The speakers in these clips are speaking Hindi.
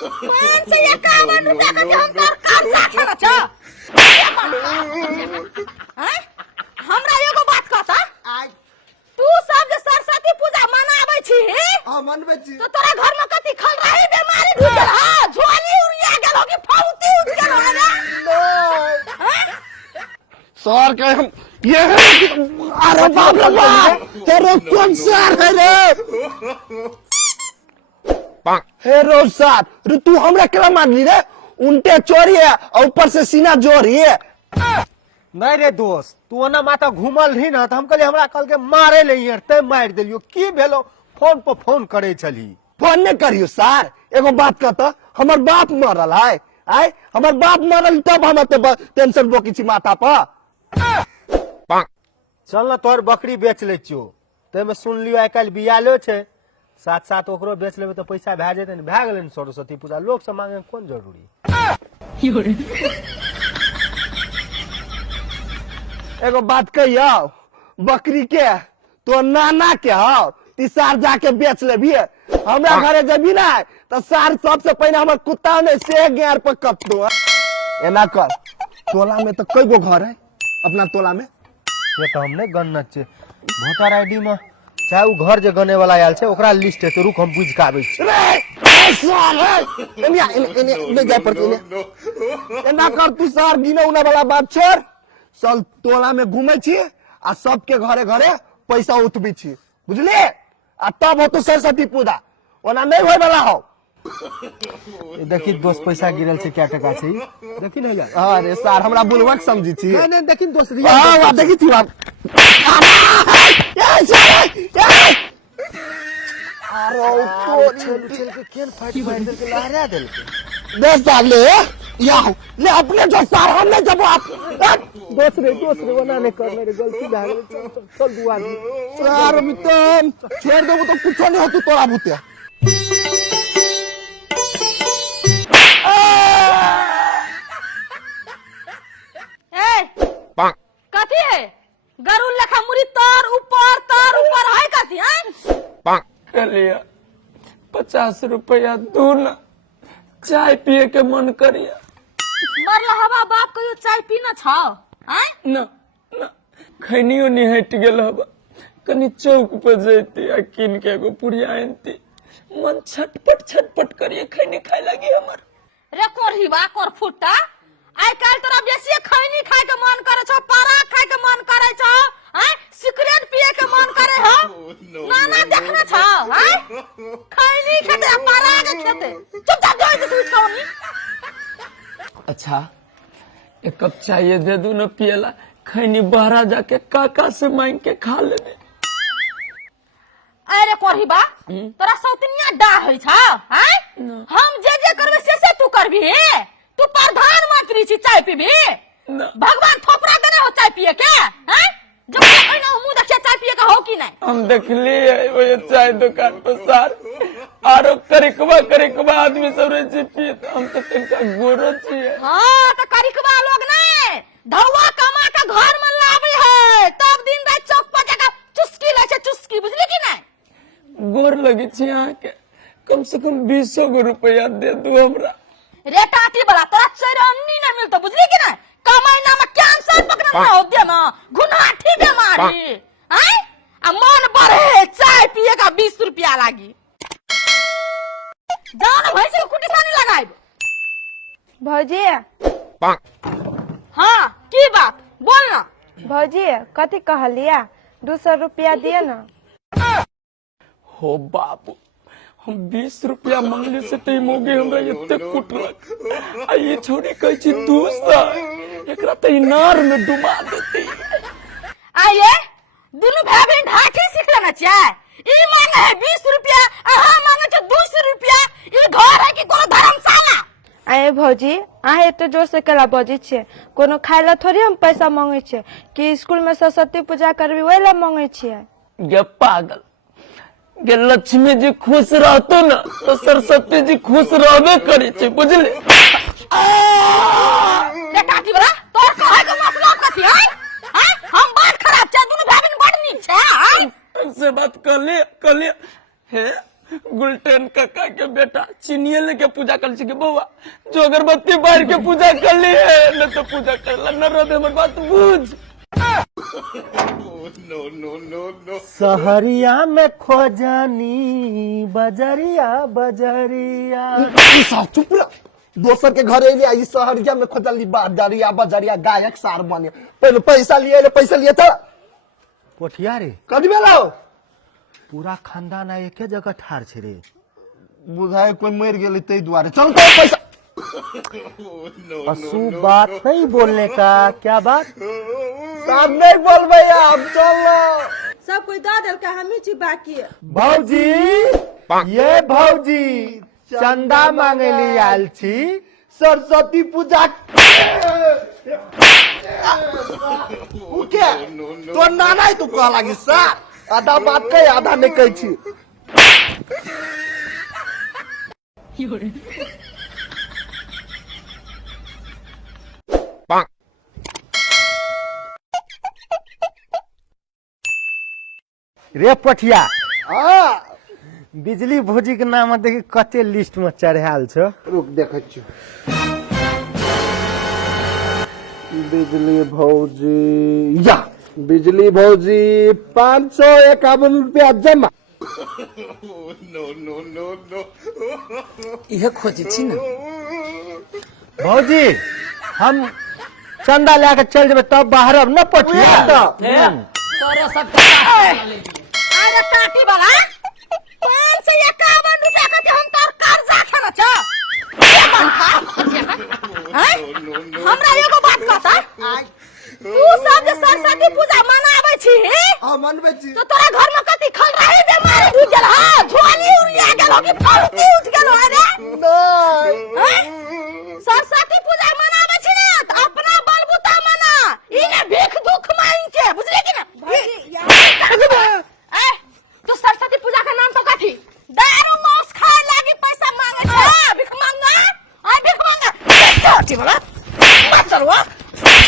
551 रुपया के हम तोर कर्जा छोड़ छ हमरा एगो बात कहता तू सब जे सरस्वती पूजा मनाबै छी हां मनबै छी तो तोरा घर में कथि खल रही बीमारी ढुक गेल हां झोली उड़िया गेल हो कि फौती उठ गेल हो रे सर के हम ये अरे बाप रे बाप तेरे कौन सर है रे हे रोज सर रे तू हमरा केला मारली रे उल्टे चोरी है और ऊपर से सीना जोरी है नहीं रे दोस्त तू ओना माता घूमल रही ना तो हम कहले हमरा कल के मारे ले ते मार देलियो की भेलो फोन पर फोन करे चली फोन नहीं करियो सर एगो बात कहता हमर बाप मरल है आय हमर बाप मरल तब हम टेंशन बोकी छी माथा पर चल ना तोर बकरी बेच ले छियो ते में सुन लियो आइ काल बियालो छे साथ साथ ओकरो बेच लेबे तो पैसा भए जेते ने भए गेले सरस्वती पूजा लोग से मांगे कोन जरूरी एगो बात कहियो बकरी के तो नाना के हो ती सार जाके बेच लेबी हमरा घरे जबी ना तो सार सबसे पहले हमर कुत्ता ने से गैर पर कपतो एना कर टोला में तो कई गो घर है अपना टोला में ये तो हमने गन्नत छे वोटर आईडी में चाहे वो घर जे गने वाला आयल छे ओकरा लिस्ट है तो रुक हम बुझ के आबै छी रे सार एनिया एने जाय पर एना कर तू सार गिने उना वाला बात छोड़ चल टोला में घूमे छी आ सबके घरे घरे पैसा उठबी छी बुझली आ तब हो तो सरस्वती पूजा ओना नहीं होय वाला हो देखी दोस्त पैसा गिरल छे क्या टका छे देखी नहीं यार अरे सर हमरा बुलवक समझी छी नहीं नहीं देखी दोस्त रियल हां देखी थी बात अरे तो चल के केन फाइट मार दे के लहरा देल के देख साले याओ ले अपने जो सर हमने जब आप दोस्त रे वना ने कर मेरे गलती भए गेल चल दुआ यार मितम छोड़ देबो तो कुछ नहीं होतु तोरा बुते कथी है गरुल लेखा मुरी तर ऊपर है कथी है लिया 50 रुपया दू ना चाय पिए के मन करिया मरला हवा बाप कहियो चाय पीना छाओ हैं ना ना खैनियो नहीं हट गेल हवा कनी चौक पर जैती आ किन के एगो पुड़िया आनती मन छटपट करिए खैनी खाए लगी हमर रे कोरहिबा कोर फुट्टा आइ काल तोरा बेसी खैनी खाए के मन करे छ पारा खाए के मन करे छ हैं सिगरेट पिए के मन करे हो नाना देखना छ हैं खैनी खेते पारा के खेते चुपचाप जाओ तो स्विच कौनी अच्छा एक कप चाय दे दू न पियला खैनी बहरा जाके काका से मांग के खा लेबे अरे कोरहिबा तोरा सौतनिया डा है छ हैं हम जे करबे से तू करबी तू प्रधानमंत्री छी चाय पीबी भगवान थोपरा देने हो चाय पिए के हैं जब कहना मुंह देखिए चाय पिए का हो कि नहीं हम देखली वो चाय दुकान पर सार आरो करिकबा आदमी सब रे पिए हम तो तनका गोरो छिए हां तो करिकबा लोग नहीं धौवा कमा के घर में लावे है तब दिन रात चौक पर जाके चुस्की ले छे चुस्की बुझली कि नहीं गोर लगी छी यहाँ के कम से कम 200 रुपया दे दू हमरा रे टाटी बड़ा तोरा चरन्नी न मिलतो बुझली कि नहीं कमाईना में कैंसर पकड़ना हो दे ना घुनाठी बीमारी हैं आ मन बढ़े चाय पिए का 20 रुपया लागी जाओ ना भैंस को कुटी सानी लगाई भौजी हां की बात बोल ना भौजी कथी कहलिया 200 रुपया दिए ना हो बाबू हम 20 रुपया मांगले से तई मोगे हमरा एते कुटलक आ ये छोड़ी कहै छी 200 एकरा तई नार में डुबा देती आइए दुनु भाई बहन ढाठी सीख लेना चाहिए ई मांगे है 20 रुपया अहा मांगे छ 200 रुपया ई घर है कि कोनो धर्मशाला आए भौजी आए तो जोर से कला बजी छे कोनो खाइला थोड़ी हम पैसा मांगे छे कि स्कूल में सरस्वती पूजा करबी ओइला मांगे छे गे पागल गे लक्ष्मी जी खुश रहतो ना तो सरस्वती जी खुश रहबे करे छे बुझले रे काटी बड़ा तोर कहे के मतलब कथि है हैं हम बात खराब छ दुनु भाई बहन बड़ नीक छ हैं से बात कर ले हे गुलटेन काका के बेटा चीनिए लेके पूजा कर के बउआ जो अगरबत्ती बार के पूजा कर ली है न तो पूजा करला न रहे हमर बात बुझ। सहरिया में खोजनी बजरिया बजरिया। चुप रह, दोसर के घरे ले आई सहरिया में खोजली बजरिया बजरिया गायक सार बने। पहले पैसा लिए था पोठिया रे कदी बेलाओ पूरा खानदान एके जगह ठार छे रे। बुझाए कोई मर गेले तै दुआरे। चल तो पैसा अशुभ बात नहीं बोलने का। क्या बात? साहब नहीं बोल भैया अब चलो। सब कोई दा दिल का हम ही चीज बाकी है। भौजी ये भौजी चंदा मांगे लिए आयल छी। सरस्वती पूजा के तो नाना ही तू कह लगी सर आधा बात कही आधा नहीं कही छी। रे पठिया हाँ बिजली भौजी के नाम देखी कते लिस्ट में चढ़ायल छ। रुक देखे छी। बिजली भौजी या बिजली भौजी 551 रुपया जमा। इहे खोजे छी ना भौजी हम चंदा लेके चल जेबे तब बाहर अब न पठिया। तोरे सब अरे टाटी वाला 551 रुपया के हम तोर कर्जा खेला छ। हमरा एगो बात कहता तू सब जे सरस्वती पूजा मनाबै छी हां मनबे छी तो तोरा घर में कथि खल रही बीमारी ढुक गेल ह झोली उड़िया गेल हो कि फलती उठ गेल हो रे। सरस्वती पूजा मनाबै छी ना त अपना बलबूता मना ई ने भीख दुख मांग के बुझले कि ना। ए तू सरस्वती पूजा का नाम तो कथि दारू मांस खाए लागी पैसा मांगे छ भीख मांगा आ भीख मांगा छोटी वाला मत चलवा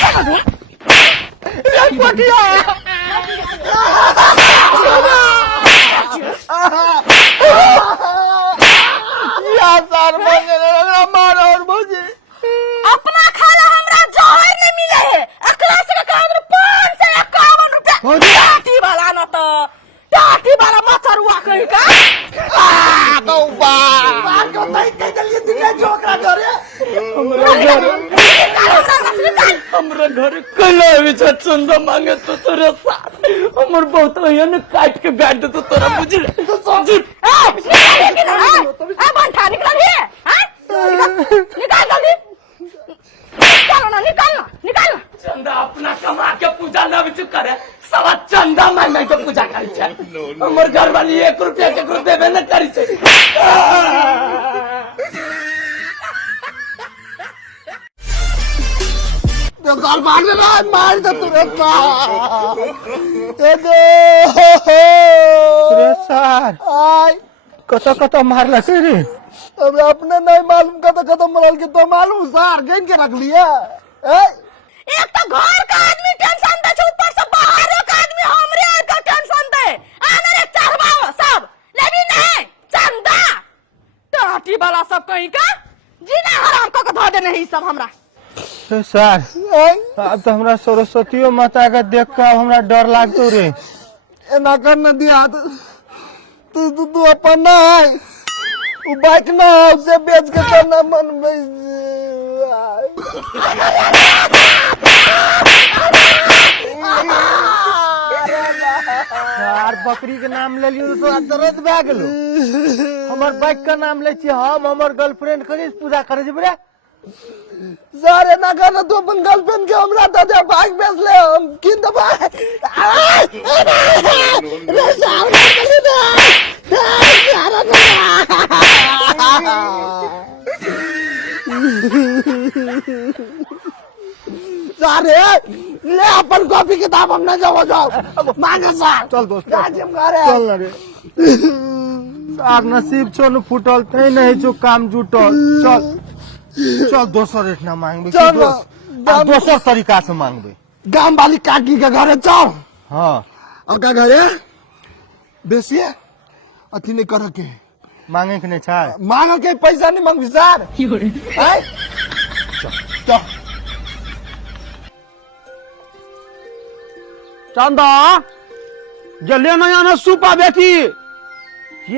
चल अपना खाला हमरा जहर नहीं मिले है एकरा से का 551 रुपया टाटी वाला न तो टाटी वाला मचरुआ कहीं का हमरा घर कला विचा चंदा मांगे तो तोरे साथ हमर बहुत यन काट के बैठ दे तो तोरा बुझ बंठा निकल निकाल जल्दी निकाल चंदा अपना कमा के पूजा न बिच करे सवा चंदा मांग के पूजा करी छै। हमर घर वाली 1 रुपया के को देबे न करी छै। तो घर मार दे तुरंत। सर आय कत मारला से रे। अब अपने नहीं मालूम कत मरल के तो मालूम सर गन के रख लिया। एक तो घर का आदमी टेंशन दे छै ऊपर से बाहर का आदमी हमरे का टेंशन दे आने रे चढ़वाओ सब लेबी नहीं चंदा टाटी वाला सब कहीं का जीना हराम क के ध दे नहीं सब हमरा। सर अब तो हमरा सरस्वती माता के देख के हमरा डर लागतो रे। एना कर न दिया तू अपन ना है उ बाइक ना उसे बेच के तो ना मन यार बकरी के नाम ले लियो तो दर्द भए गेलो। हमर बाइक का नाम ले छी हम हमर गर्लफ्रेंड करे पूजा करे जेबे रे। सारे ना कर तू अपन गर्लफ्रेंड के हमरा तो दे बाइक बेच ले हम किन दबा रे सारे चली सारे ले अपन कॉपी किताब हम ना जाओ मांगे सर। चल दोस्त राजिम करे चल ना रे। सार नसीब छो न फुटल तै नहीं जो काम जुटल। चल दोसर इतना मांगबे चल दोसर तरीका से मांगबे। गांव वाली काकी के घरे चल। हाँ अब का घरे बेसिए अथी नहीं कर के मांगे के नहीं छै मांगल के पैसा नहीं मांग सर हैं? चल चंदा जले नया न सुपा बेटी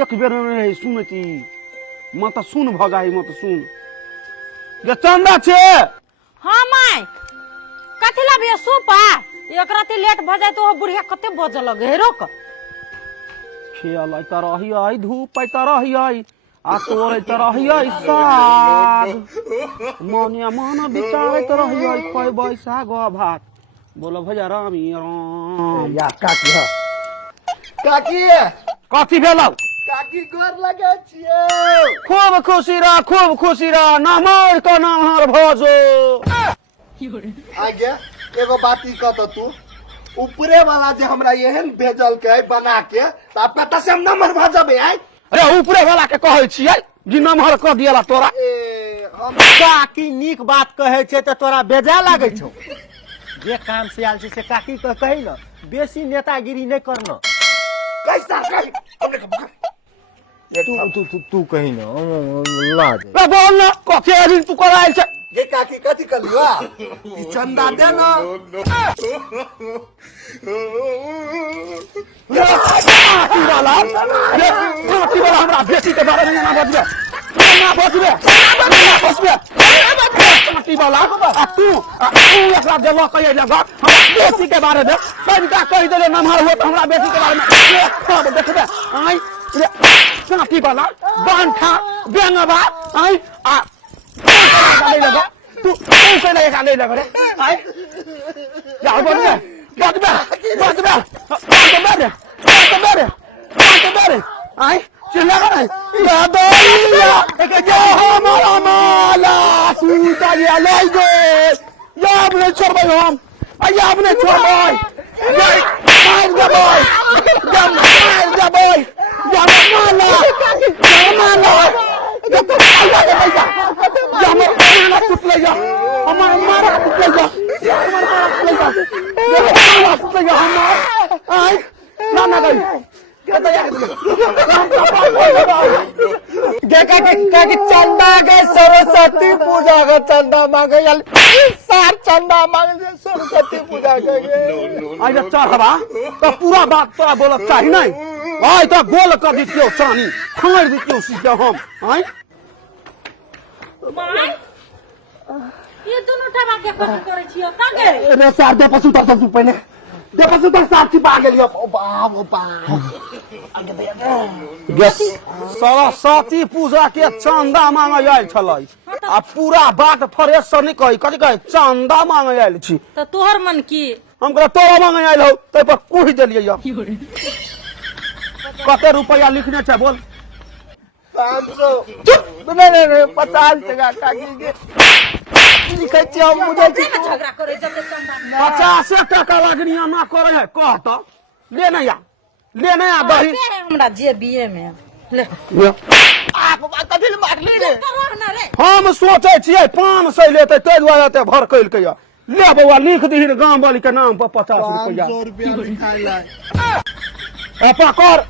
एक बेर में रही सुनती मत सुन भगाई मत सुन ये चंदा छे हाँ माय कथी लाबिए सूपा एक राती लेट भ जाए तो बुढ़िया कते बज लगे रोक खेल त रही आई धूप त रही आई आ तोरे त रही आई साग मनिया मन विचार त रही आई कोई बैसा गो भात बोलो भैया रामी राम या काकी है काकी कथी भेलौ काकी गोर लगे छियै खूब खुशी रह नमर तो नमहर भजो आगे एगो बात ई कहत तू ऊपरे वाला जे हमरा एहन भेजल के बना के त आपका त से हम नंबर भजबे आई अरे ऊपरे वाला के कहै छियै कि नमहर क दियला तोरा ए हम काकी नीक बात कहे छे तो तोरा बेजा लागे छौ जे काम से आल छे से काकी के कही न बेसी नेतागिरी नहीं करना कैसा कही हमने के बकर तू कही न लाज ए बोल न कथे दिन तू कराइल छ ये काकी कथी कलियो ई चंदा दे ना काकी वाला हमरा बेटी के बारे में ना बजबे काकी वाला आ तू एकरा देलो कहिए लगा हमरा बेटी के बारे में कनिका कहि देले नमहर हो त हमरा बेटी के बारे में सब देखबे आई काकी वाला बांठा बेंगवा आई आ तू कहले एक आगे लगा रे आई या बजबे आई चिल्ला कर या दैया एक जो हमारा माला सूता या ले गो या अपने छोड़ हम या अपने छोड़ भाई मार दे भाई या मार दे भाई या माला या तो आया दे भैया या मारा टूट ले जा हमारा मारा टूट ले जा हमारा मारा टूट ले जा हमारा आई ना गई चंदा के सरस्वती पूजा का चंदा मांगे सार चंदा मांगे सरस्वती पूजा के आई जब चढ़ हवा तो पूरा बात तोरा बोलक चाही नहीं आई तो गोल कर दितियो चानी खंगर दितियो सीधे हम आई ये दोनों ठबा के करे छियो का करे रे सार दे पसु त सब पहले दे पसु त सार छी पा गेलियो ओ बा सरस्वती पूजा के चंदा मांगे आयल छलै आ पूरा बात फ्रेश से नहीं कही कथी कहे चंदा मांगे आयल छी तो तोहर मन की हम कह तोरा मांगे आयल हो तै पर कुछ देलिए कते रुपया लिखने छै बोल 500 चुप नहीं 50 टका काकी के लिखै छी हम बुझै छी झगड़ा करे जब चंदा 50 टका लगनिया ना करे है कह तो ले नहीं आ दही हमरा जे बीए में ले आप कथि ले मारली रे ना रे हम सोचे छियै 500 लेते तै दुआरे ते भर कैल के ले बउआ लिख दही गांव वाली के नाम पर 50 रुपया 500 रुपया लिखाई ला पकड़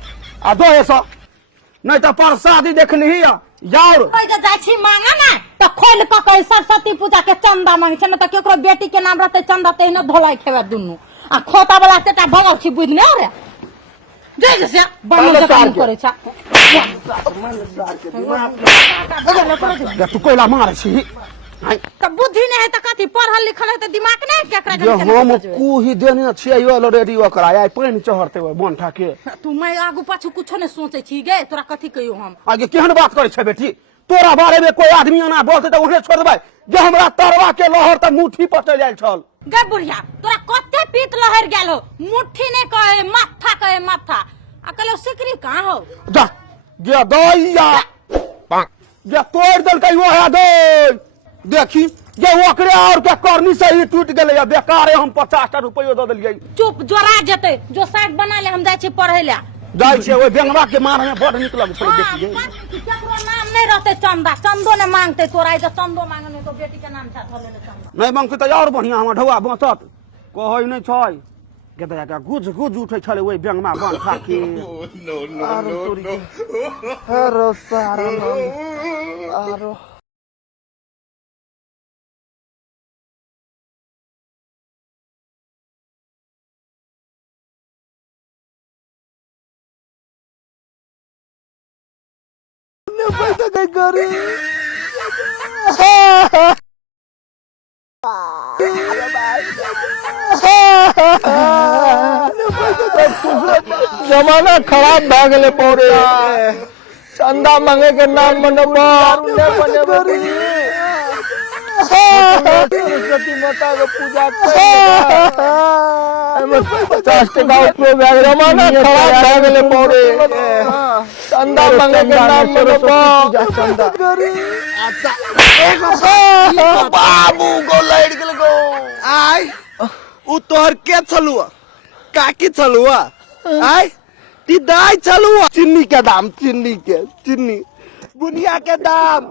आ 200 नहीं तो प्रसादी देख ली यार कोई जे जाइ छी मांगा ना तो खोल क कह सरस्वती पूजा के चंदा मांगे छ न त केकरो बेटी के नाम रहते चंदा तेहने धोलाई खेबे दुनु आ खोता वाला तेटा भगल छी बुझ ने रे जय जैसे बनल के काम करे छ तू कोयला मारे छी त बुद्धि नहीं है त कथि पढ़ल लिखल है त दिमाग नहीं केकरा जो हम कुही देने छियै यो ऑलरेडी ओकरा आई पानी चढ़ते हो बनठा के तू मैं आगू पाछू कुछो नहीं सोचे छी गे तोरा कथि कहियो हम आगे केहन बात करे छै बेटी तोरा बारे में कोई आदमी ना बोलते त उहे छोड़ देबै जे हमरा तरवा के लहर त मुट्ठी पर चल जाय छल गे बुढ़िया तोरा कते पीत लहर गेल हो मुट्ठी ने कहे माथा आ कहलो सिकरी कहां हो जा गे दैया जे तोड़ देल कई वो है दे देखी जे ओकरे और के करनी से ही टूट गेलै बेकार हम 50 रुपया दे देलियै चुप जोरा जेते जो साइड बना ले हम जाय छी पढ़े ले जाय छै ओइ बेंगवा के मार में बड़ निक लगे छै देखी केकरो नाम नहीं रहते चंदो ने मांगते तोरा तो चंदो मांगने तो बेटी के नाम साथ ले चंदा नहीं मांगते त और बढ़िया हम ढौआ बचत कहै नहीं छै गेदा का गुज गुज उठै छले ओइ बैंगमा बन खाके अरे सारा अरे पैसा कहीं करे जमाना खराब भ गेले पौरे चंदा मांगे के नाम में सरस्वती माता के पूजा जमाना खराब भ गेले पौरे चंदा मांगे के नाम में चंदा बाबू गो लाइट गेल गो आई उ तोहर के छलुआ काकी छलुआ आई ती दाई छलुआ चीनी के दाम चीनी बुनिया के दाम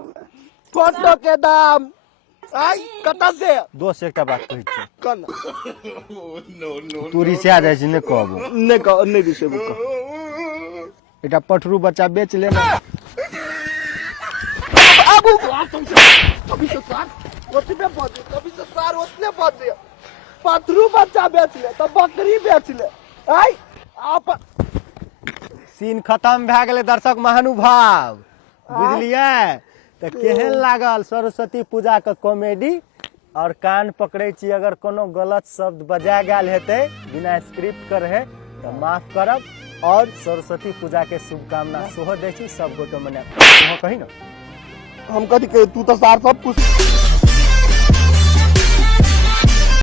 फोटो के दाम आई कता से दोस्त एकटा बात कहै छी कन तू रिसा जाइ छी ने कहबो ने दिसे बुक एकटा पठरू बच्चा बेच लेना बाबू कभी तो सार ओतने बजे कभी तो सार ओतने बजे पथरू बच्चा बेच ले तो बकरी बेच ले आई आप सीन खत्म भए गेलै दर्शक महानुभाव बुझलियै तऽ केहन लागल सरस्वती पूजा के कॉमेडी और कान पकड़े छी अगर कोनो गलत शब्द बजा गेल हेतै बिना स्क्रिप्ट के रहे तऽ माफ करब और सरस्वती पूजा के शुभकामना सेहो दै छी सब गोटे मने कही न हम कथी कहे तू तो सार सब कुछ